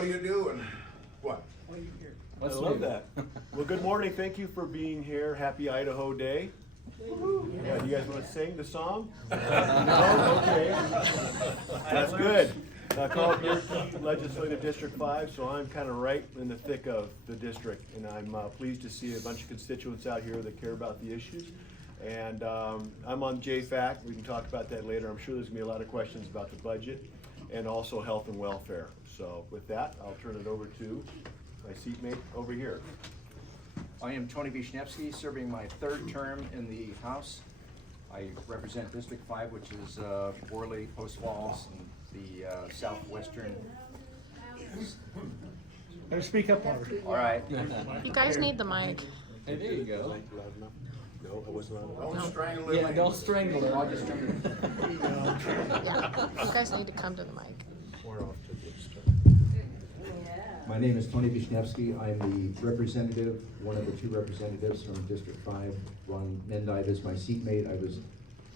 what do you do and what? I love that. Well, good morning. Thank you for being here. Happy Idaho Day. Yeah, do you guys want to sing the song? No? Okay. That's good. I call it Bjerke Legislative District 5, so I'm kind of right in the thick of the district, and I'm pleased to see a bunch of constituents out here that care about the issues. And I'm on JFAC. We can talk about that later. I'm sure there's going to be a lot of questions about the budget and also health and welfare. So with that, I'll turn it over to my seatmate over here. I am Tony Wisniewski, serving my third term in the House. I represent District 5, which is Worley, Post Falls, and the southwestern. Better speak up, Harvard. All right. You guys need the mic. Hey, there you go. No, I wasn't on. Don't strangle it. Yeah, don't strangle it. I'll just turn it. Yeah, you guys need to come to the mic. We're off to the start. My name is Tony Wisniewski. I'm the representative, one of the two representatives from District 5. Ron Mendive is my seatmate. I was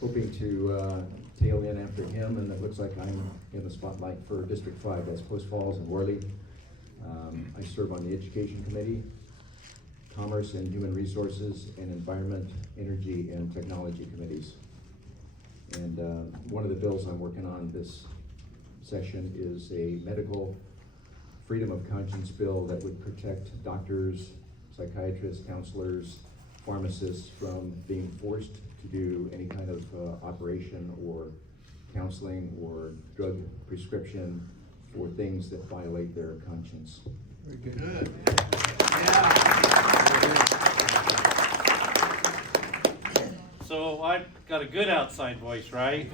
hoping to tail in after him, and it looks like I'm in the spotlight for District 5. That's Post Falls and Worley. I serve on the Education Committee, Commerce and Human Resources, and Environment, Energy, and Technology Committees. And one of the bills I'm working on this session is a medical freedom of conscience bill that would protect doctors, psychiatrists, counselors, pharmacists from being forced to do any kind of operation or counseling or drug prescription for things that violate their conscience. Very good. So I've got a good outside voice, right?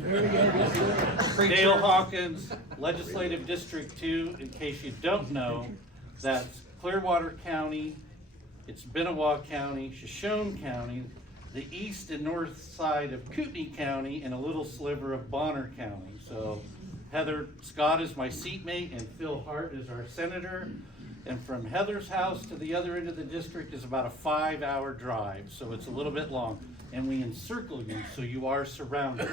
Dale Hawkins, Legislative District 2, in case you don't know, that's Clearwater County, it's Benewah County, Shoshone County, the east and north side of Kootenai County, and a little sliver of Bonner County. So Heather Scott is my seatmate, and Phil Hart is our senator. And from Heather's house to the other end of the district is about a 5-hour drive, so it's a little bit long. And we encircle you, so you are surrounded.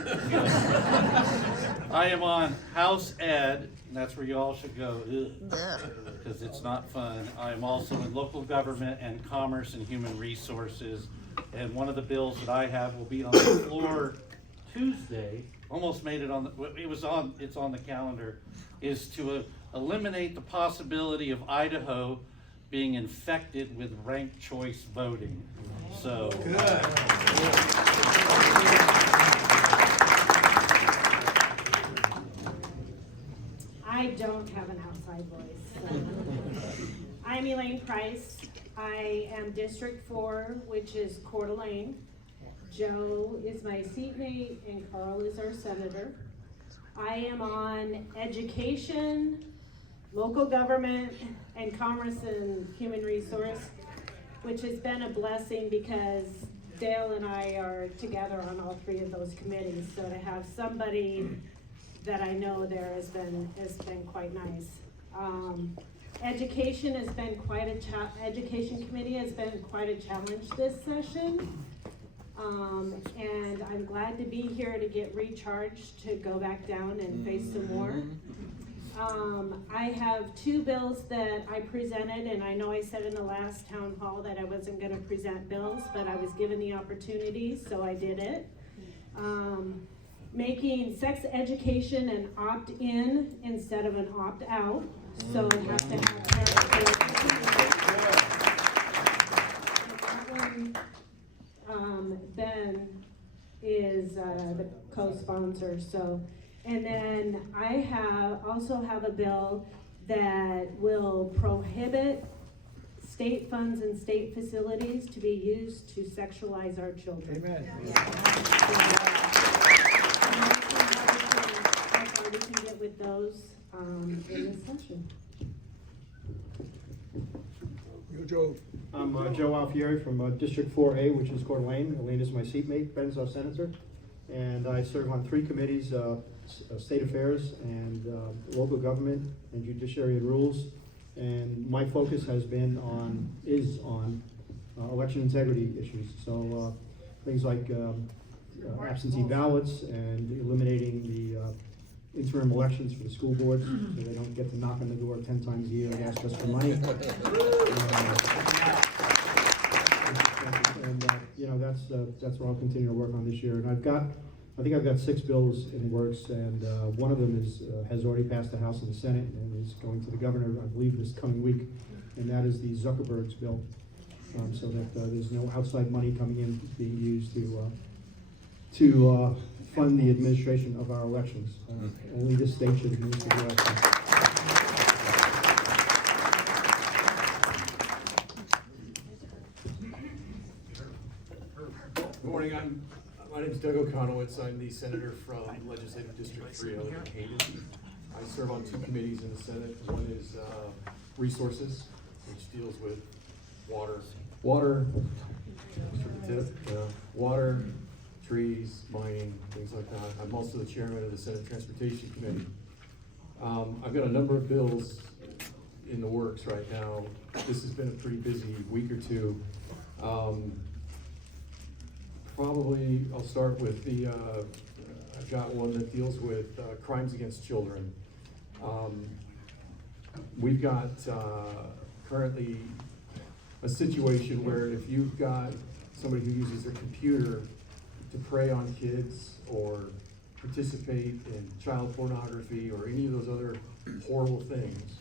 I am on House Ed, and that's where you all should go, because it's not fun. I am also in local government and commerce and human resources. And one of the bills that I have will be on the floor Tuesday. Almost made it on the, it's on the calendar, is to eliminate the possibility of Idaho being infected with ranked choice voting. So I don't have an outside voice. So. I'm Elaine Price. I am District 4, which is Coeur d'Alene. Joe is my seatmate and Carl is our senator. I am on education, local government, and commerce and human resource, which has been a blessing because Dale and I are together on all three of those committees. So to have somebody that I know there has been quite nice. Education has been quite a education committee has been quite a challenge this session. And I'm glad to be here to get recharged to go back down and face some more. I have two bills that I presented, and I know I said in the last town hall that I wasn't going to present bills, but I was given the opportunity, so I did it. Making sex education an opt-in instead of an opt-out, so it has to have that one, Ben is the co-sponsor, so. And then I also have a bill that will prohibit state funds and state facilities to be used to sexualize our children. Amen. So we can get with those in this session. You, Joe. I'm Joe Aliferi from District 4A, which is Coeur d'Alene. Elaine is my seatmate, Ben's our senator. And I serve on three committees, State Affairs and Local Government and Judiciary and Rules. And my focus has been is on election integrity issues. So things like absentee ballots and eliminating the interim elections for the school boards, so they don't get to knock on the door 10 times a year and ask us for money. And that's what I'll continue to work on this year. And I think I've got 6 bills in the works, and one of them has already passed the House and the Senate and is going to the governor, I believe, this coming week, and that is the Zuckerberg's bill, so that there's no outside money coming in being used to fund the administration of our elections. Only this state should administer the elections. Good morning, my name is Doug Okuniewicz. I'm the senator from Legislative District 3 in Hayden. I serve on 2 committees in the Senate. One is resources, which deals with water, water, trees, mining, things like that. I'm also the chairman of the Senate Transportation Committee. I've got a number of bills in the works right now. This has been a pretty busy week or two. Probably I'll start with I've got one that deals with crimes against children. We've got currently a situation where if you've got somebody who uses their computer to prey on kids or participate in child pornography or any of those other horrible things,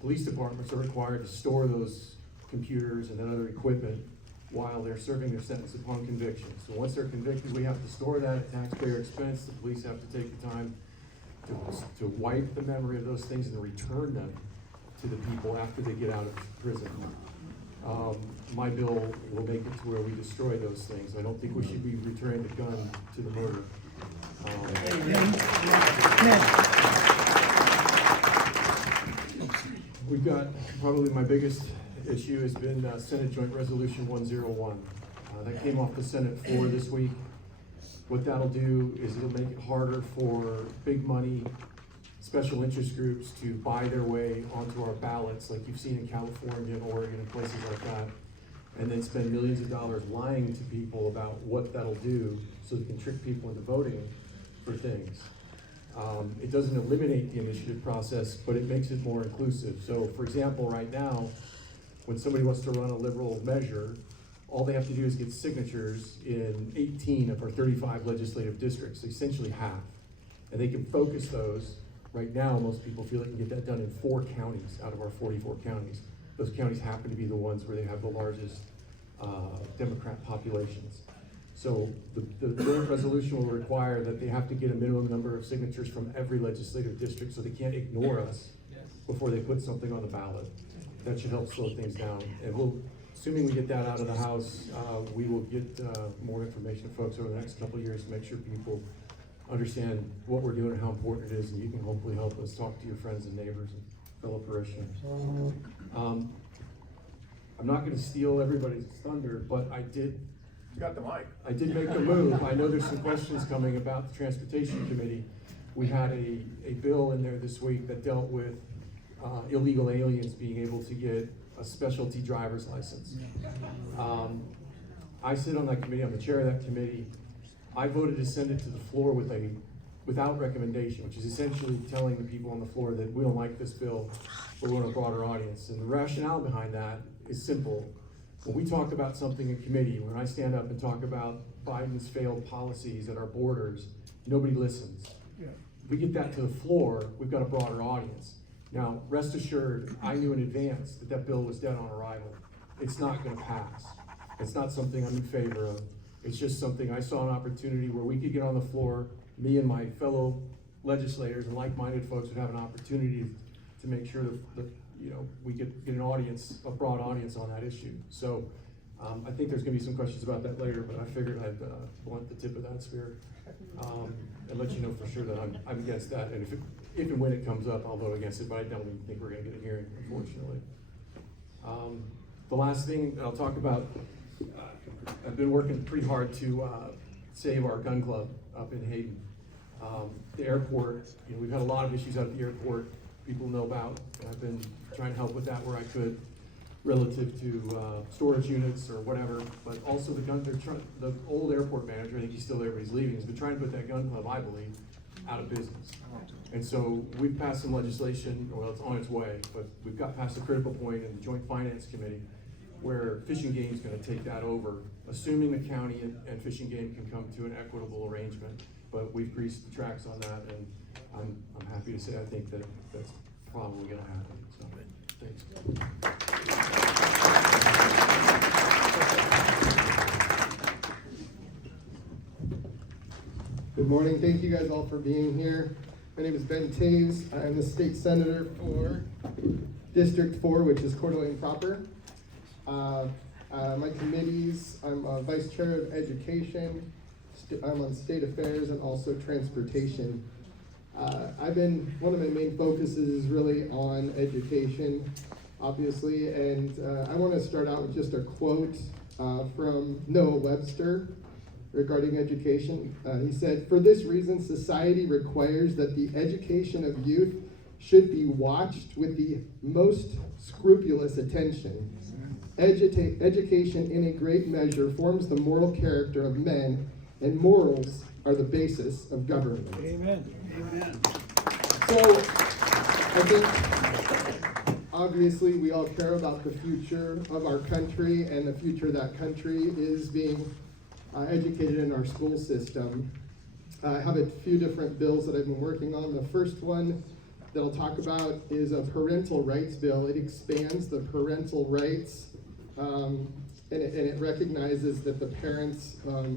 police departments are required to store those computers and that other equipment while they're serving their sentence upon conviction. So once they're convicted, we have to store that at taxpayer expense. The police have to take the time to wipe the memory of those things and return them to the people after they get out of prison. My bill will make it to where we destroy those things. I don't think we should be returning the gun to the murderer. We've got probably my biggest issue has been Senate Joint Resolution 101. That came off the Senate floor this week. What that'll do is it'll make it harder for big money special interest groups to buy their way onto our ballots, like you've seen in California and Oregon and places like that, and then spend millions of dollars lying to people about what that'll do so they can trick people into voting for things. It doesn't eliminate the initiative process, but it makes it more inclusive. So for example, right now, when somebody wants to run a liberal measure, all they have to do is get signatures in 18 of our 35 legislative districts, essentially half. And they can focus those. Right now, most people feel they can get that done in 4 counties out of our 44 counties. Those counties happen to be the ones where they have the largest Democrat populations. So the joint resolution will require that they have to get a minimum number of signatures from every legislative district, so they can't ignore us before they put something on the ballot. That should help slow things down. And assuming we get that out of the House, we will get more information to folks over the next couple of years to make sure people understand what we're doing and how important it is, and you can hopefully help us talk to your friends and neighbors and fellow parishioners. I'm not gonna steal everybody's thunder, but I did You got the mic. I did make the move. I know there's some questions coming about the Transportation Committee. We had a bill in there this week that dealt with illegal aliens being able to get a specialty driver's license. I sit on that committee, I'm the chair of that committee. I voted to send it to the floor without recommendation, which is essentially telling the people on the floor that we don't like this bill, but we want a broader audience. And the rationale behind that is simple. When we talk about something in committee, when I stand up and talk about Biden's failed policies at our borders, nobody listens. If we get that to the floor, we've got a broader audience. Now, rest assured, I knew in advance that that bill was dead on arrival. It's not gonna pass. It's not something I'm in favor of. It's just something I saw an opportunity where we could get on the floor, me and my fellow legislators and like-minded folks would have an opportunity to make sure that we get an audience, a broad audience on that issue. So I think there's gonna be some questions about that later, but I figured I'd blunt the tip of that spear and let you know for sure that I'm against that. And if and when it comes up, I'll vote against it, but I don't even think we're gonna get a hearing, unfortunately. The last thing I'll talk about, I've been working pretty hard to save our gun club up in Hayden. The airport, we've had a lot of issues out at the airport people know about, and I've been trying to help with that where I could, relative to storage units or whatever, but also the old airport manager, I think he's still there, but he's leaving, has been trying to put that gun club, I believe, out of business. And so we've passed some legislation, well, it's on its way, but we've got past a critical point in the Joint Finance Committee where Fish and Game is gonna take that over, assuming the county and Fish and Game can come to an equitable arrangement. But we've greased the tracks on that, and I'm happy to say I think that that's probably gonna happen, so, thanks. Good morning. Thank you guys all for being here. My name is Ben Toews. I'm the state senator for District 4, which is Coeur d'Alene proper. My committees, I'm vice chair of education. I'm on state affairs and also transportation. One of my main focuses is really on education, obviously, and I want to start out with just a quote from Noah Webster regarding education. He said, "For this reason, society requires that the education of youth should be watched with the most scrupulous attention. Education in a great measure forms the moral character of men, and morals are the basis of government." Amen. Amen. So, I think, obviously, we all care about the future of our country, and the future of that country is being educated in our school system. I have a few different bills that I've been working on. The first one that I'll talk about is a parental rights bill. It expands the parental rights, and it recognizes that the parents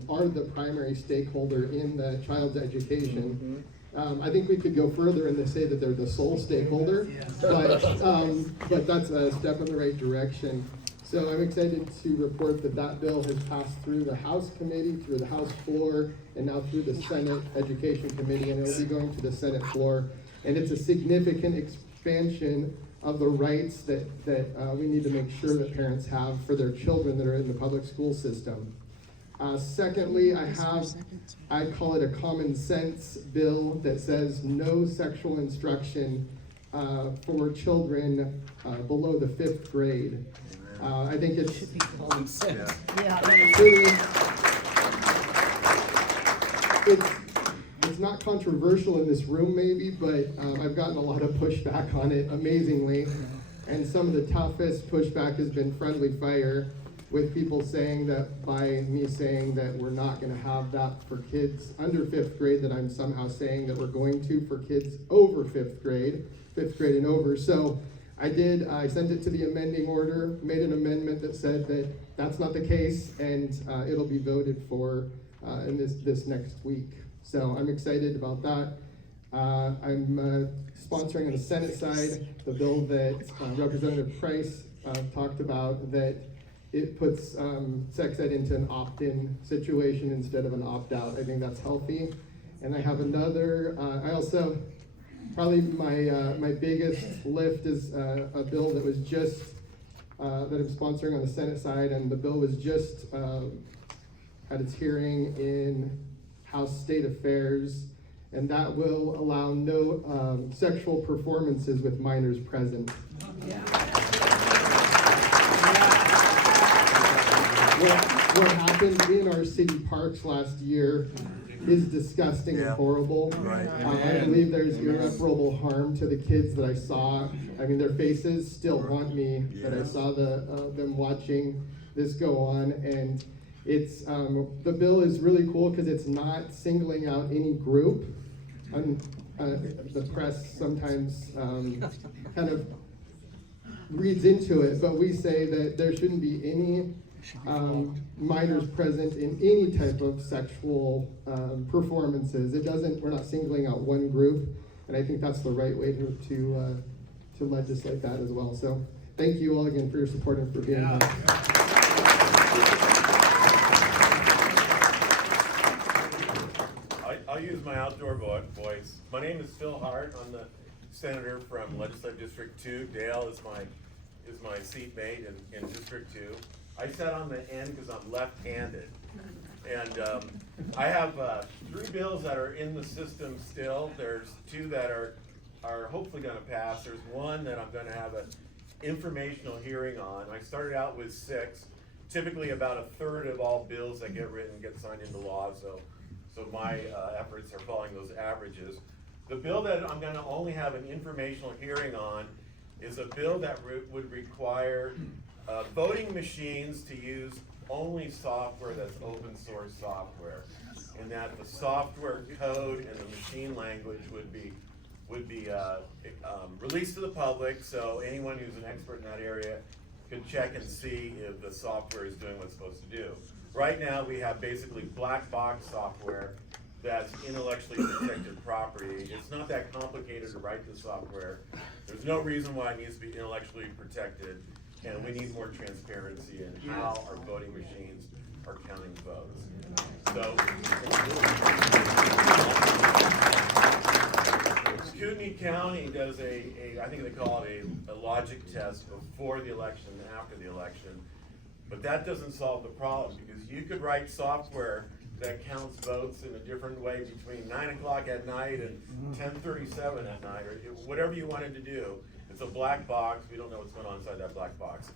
are the primary stakeholder in the child's education. I think we could go further and say that they're the sole stakeholder, but that's a step in the right direction. So I'm excited to report that that bill has passed through the House committee, through the House floor, and now through the Senate Education Committee, and it'll be going to the Senate floor. And it's a significant expansion of the rights that we need to make sure that parents have for their children that are in the public school system. Secondly, I call it a common sense bill that says no sexual instruction for children below the 5th grade. I think it's it's not controversial in this room maybe, but I've gotten a lot of pushback on it, amazingly. And some of the toughest pushback has been friendly fire, with people saying that by me saying that we're not gonna have that for kids under 5th grade, that I'm somehow saying that we're going to for kids over 5th grade and over. So I sent it to the amending order, made an amendment that said that that's not the case, and it'll be voted for in this next week. So I'm excited about that. I'm sponsoring on the Senate side the bill that Representative Price talked about, that it puts sex ed into an opt-in situation instead of an opt-out. I think that's healthy. And I have another, I also, probably my biggest lift is a bill that was just, that I'm sponsoring on the Senate side, and the bill was just at its hearing in House State Affairs, and that will allow no sexual performances with minors present. What happened in our city parks last year is disgusting and horrible. I believe there's irreparable harm to the kids that I saw. I mean, their faces still haunt me, that I saw them watching this go on. And it's the bill is really cool because it's not singling out any group. The press sometimes kind of reads into it, but we say that there shouldn't be any minors present in any type of sexual performances. We're not singling out one group, and I think that's the right way to legislate that as well. So thank you all again for your support and for being here. I'll use my outdoor voice. My name is Phil Hart. I'm the senator from Legislative District 2. Dale is my seatmate in District 2. I sat on the end because I'm left-handed. And I have 3 bills that are in the system still. There's 2 that are hopefully gonna pass. There's 1 that I'm gonna have an informational hearing on. I started out with 6. Typically about 1/3 of all bills that get written get signed into law, so so my efforts are following those averages. The bill that I'm gonna only have an informational hearing on is a bill that would require voting machines to use only software that's open source software, and that the software code and the machine language would be released to the public, so anyone who's an expert in that area could check and see if the software is doing what it's supposed to do. Right now, we have basically black box software that's intellectually protected property. It's not that complicated to write the software. There's no reason why it needs to be intellectually protected, and we need more transparency in how our voting machines are counting votes. So, Kootenai County does I think they call it a logic test before the election and after the election, but that doesn't solve the problem, because you could write software that counts votes in a different way between 9 o'clock at night and 10:37 at night, or whatever you wanted to do. It's a black box. We don't know what's going on inside that black box.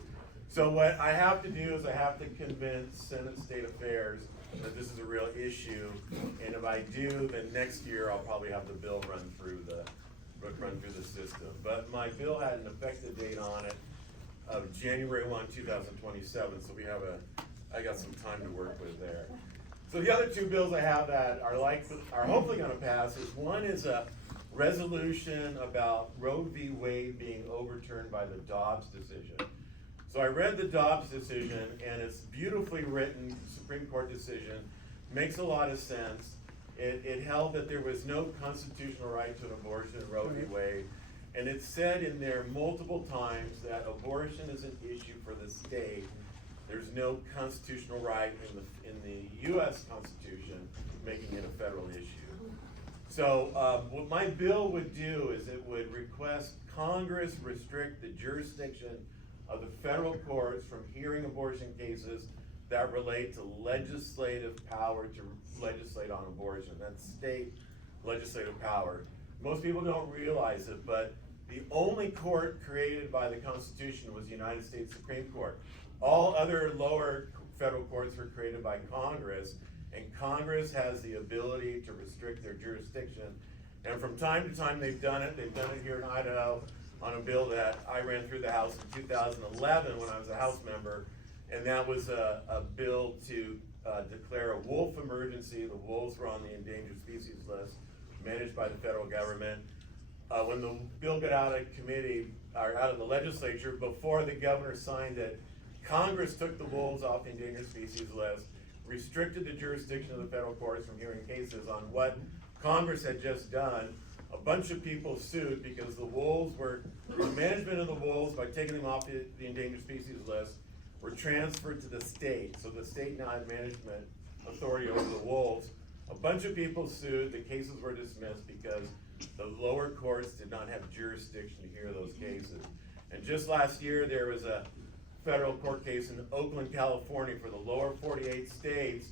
So what I have to do is I have to convince Senate State Affairs that this is a real issue, and if I do, then next year I'll probably have the bill run through the system. But my bill had an effective date on it of January 1, 2027, so I got some time to work with there. So the other two bills I have that are hopefully gonna pass is, one is a resolution about Roe v. Wade being overturned by the Dobbs decision. So I read the Dobbs decision, and it's beautifully written Supreme Court decision, makes a lot of sense. It held that there was no constitutional right to an abortion in Roe v. Wade, and it said in there multiple times that abortion is an issue for the state. There's no constitutional right in the U.S. Constitution making it a federal issue. So what my bill would do is it would request Congress restrict the jurisdiction of the federal courts from hearing abortion cases that relate to legislative power to legislate on abortion. That's state legislative power. Most people don't realize it, but the only court created by the Constitution was the United States Supreme Court. All other lower federal courts were created by Congress, and Congress has the ability to restrict their jurisdiction. And from time to time they've done it. They've done it here in Idaho on a bill that I ran through the House in 2011 when I was a House member, and that was a bill to declare a wolf emergency. The wolves were on the endangered species list managed by the federal government. When the bill got out of committee, or out of the legislature, before the governor signed it, Congress took the wolves off the endangered species list, restricted the jurisdiction of the federal courts from hearing cases on what Congress had just done. A bunch of people sued because the wolves the management of the wolves, by taking them off the endangered species list, were transferred to the state. So the state now had management authority over the wolves. A bunch of people sued. The cases were dismissed because the lower courts did not have jurisdiction to hear those cases. And just last year, there was a federal court case in Oakland, California for the lower 48 states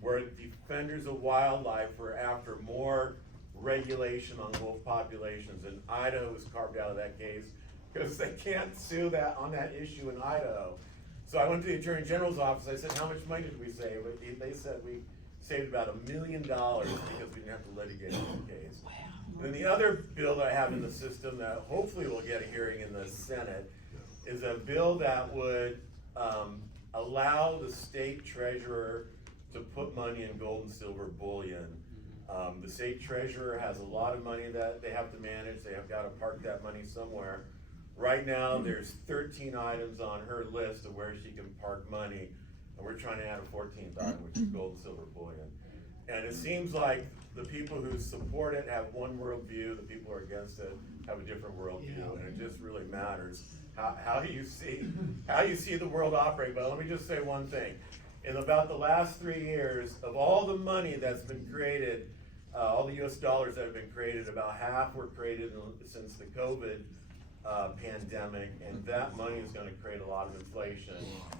where defenders of wildlife were after more regulation on wolf populations, and Idaho was carved out of that case because they can't sue on that issue in Idaho. So I went to the Attorney General's office. I said, how much money did we save? They said we saved about $1 million because we didn't have to litigate the case. And then the other bill that I have in the system that hopefully will get a hearing in the Senate is a bill that would allow the state treasurer to put money in gold and silver bullion. The state treasurer has a lot of money that they have to manage. They have got to park that money somewhere. Right now, there's 13 items on her list of where she can park money, and we're trying to add a 14th item, which is gold and silver bullion. And it seems like the people who support it have one worldview, the people who are against it have a different worldview, and it just really matters how you see the world operate. But let me just say one thing. In about the last 3 years, of all the money that's been created, all the US dollars that have been created, about half were created since the COVID pandemic, and that money is going to create a lot of inflation.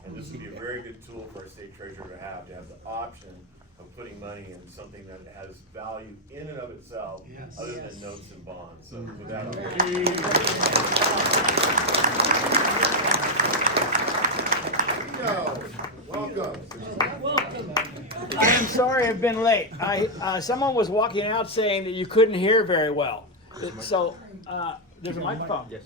And this would be a very good tool for our state treasurer to have the option of putting money in something that has value in and of itself, other than notes and bonds. So with that, Vito, welcome. I am sorry I've been late. Someone was walking out saying that you couldn't hear very well. So, there's a microphone? Yes.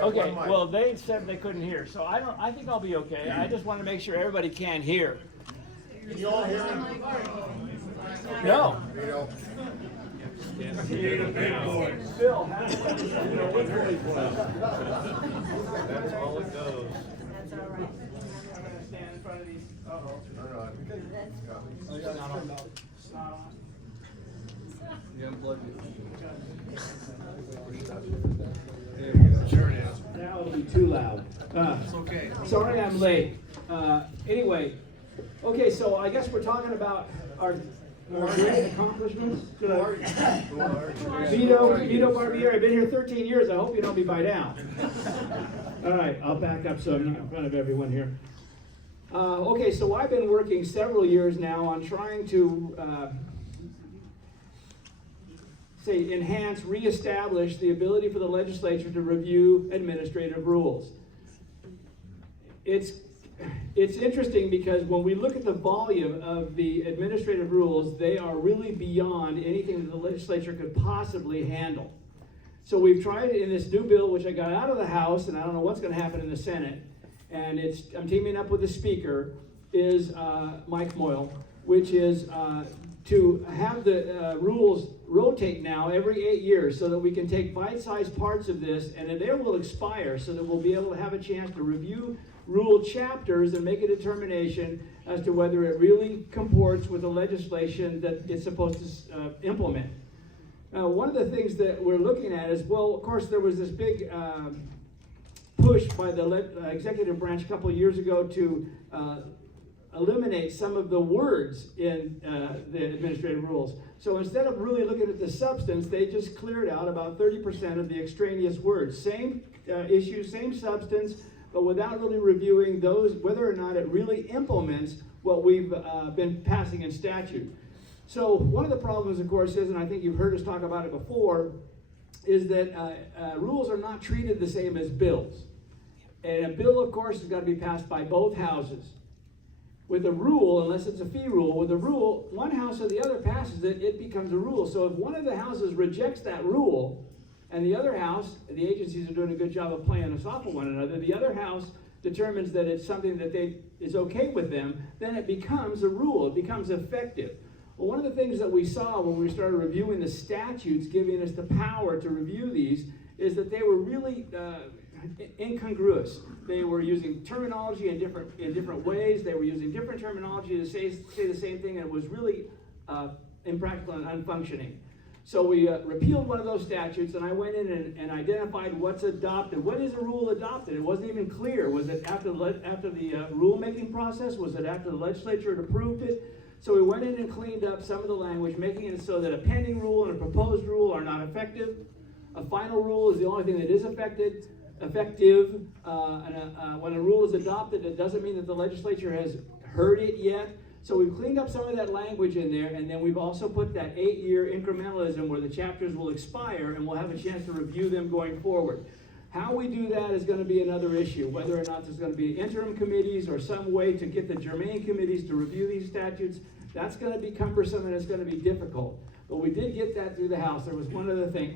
Okay, well, they said they couldn't hear, so I think I'll be okay. I just want to make sure everybody can hear. Can you all hear him? No. Phil, That's all it goes. That's all right. stand in front of these. Uh-oh. That will be too loud. It's okay. Sorry I'm late. Anyway, okay, so I guess we're talking about our great accomplishments. Vito Barbieri, I've been here 13 years. I hope you know me by now. All right, I'll back up so I'm not in front of everyone here. Okay, so I've been working several years now on trying to enhance, reestablish the ability for the legislature to review administrative rules. It's interesting because when we look at the volume of the administrative rules, they are really beyond anything that the legislature could possibly handle. So we've tried it in this new bill, which I got out of the House, and I don't know what's going to happen in the Senate. And I'm teaming up with the Speaker, is Mike Moyle, which is to have the rules rotate now every 8 years so that we can take bite-sized parts of this, and then they will expire so that we'll be able to have a chance to review rule chapters and make a determination as to whether it really comports with the legislation that it's supposed to implement. One of the things that we're looking at is, well, of course, there was this big push by the executive branch a couple of years ago to eliminate some of the words in the administrative rules. So instead of really looking at the substance, they just cleared out about 30% of the extraneous words. Same issue, same substance, but without really reviewing those, whether or not it really implements what we've been passing in statute. So one of the problems, of course, is, and I think you've heard us talk about it before, is that rules are not treated the same as bills. And a bill, of course, has got to be passed by both houses. With a rule, unless it's a fee rule, with a rule, one house or the other passes it, it becomes a rule. So if one of the houses rejects that rule, and the other house, the agencies are doing a good job of playing us off of one another, the other house determines that it's something that is okay with them, then it becomes a rule, it becomes effective. Well, one of the things that we saw when we started reviewing the statutes giving us the power to review these is that they were really incongruous. They were using terminology in different ways. They were using different terminology to say the same thing, and it was really impractical and unfunctioning. So we repealed one of those statutes, and I went in and identified what's adopted. What is a rule adopted? It wasn't even clear. Was it after the rulemaking process? Was it after the legislature had approved it? So we went in and cleaned up some of the language, making it so that a pending rule and a proposed rule are not effective. A final rule is the only thing that is effective. When a rule is adopted, it doesn't mean that the legislature has heard it yet. So we've cleaned up some of that language in there, and then we've also put that 8-year incrementalism where the chapters will expire and we'll have a chance to review them going forward. How we do that is going to be another issue, whether or not there's going to be interim committees or some way to get the germane committees to review these statutes. That's going to be cumbersome and it's going to be difficult. But we did get that through the House. There was one other thing.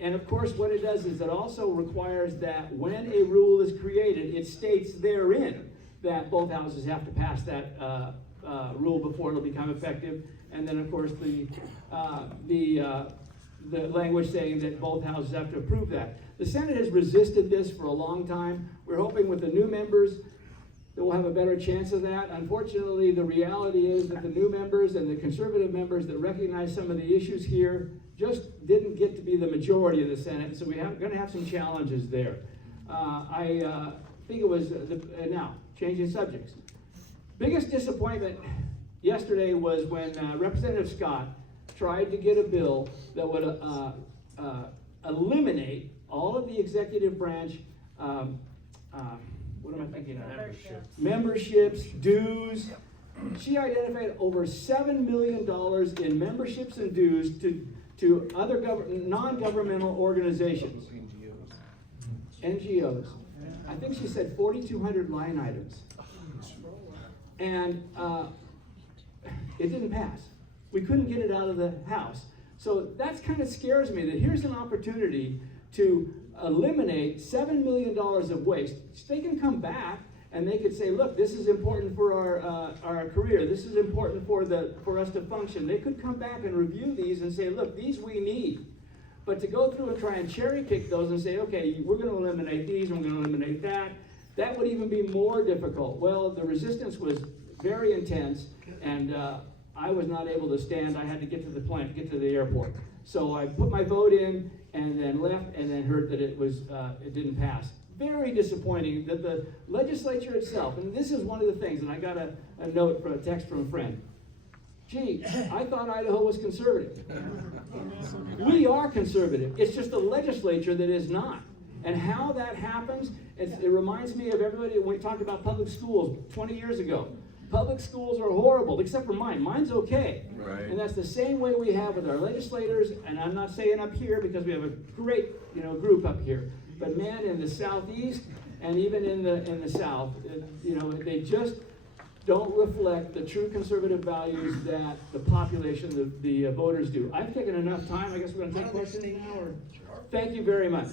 And of course what it does is it also requires that when a rule is created, it states therein that both houses have to pass that rule before it'll become effective. And then of course the language saying that both houses have to approve that. The Senate has resisted this for a long time. We're hoping with the new members that we'll have a better chance of that. Unfortunately, the reality is that the new members and the conservative members that recognize some of the issues here just didn't get to be the majority of the Senate, so we're going to have some challenges there. I think it was, now, changing subjects. Biggest disappointment yesterday was when Representative Scott tried to get a bill that would eliminate all of the executive branch, what am I thinking of? Memberships, dues. She identified over $7 million in memberships and dues to other non-governmental organizations. NGOs. I think she said 4,200 line items. And It didn't pass. We couldn't get it out of the House. So that kind of scares me, that here's an opportunity to eliminate $7 million of waste. They can come back and they could say, look, this is important for our career. This is important for us to function. They could come back and review these and say, look, these we need. But to go through and try and cherry pick those and say, okay, we're going to eliminate these and we're going to eliminate that would even be more difficult. Well, the resistance was very intense, and I was not able to stand. I had to get to the plant, get to the airport. So I put my vote in and then left, and then heard that it didn't pass. Very disappointing that the legislature itself, and this is one of the things, and I got a note from a text from a friend. Gee, I thought Idaho was conservative. We are conservative. It's just the legislature that is not. And how that happens, it reminds me of everybody when we talked about public schools 20 years ago. Public schools are horrible, except for mine. Mine's okay. Right. And that's the same way we have with our legislators, and I'm not saying up here because we have a great, group up here. But man, in the southeast and even in the south, they just don't reflect the true conservative values that the population, the voters do. I've taken enough time. I guess we're going to take questions now. Thank you very much.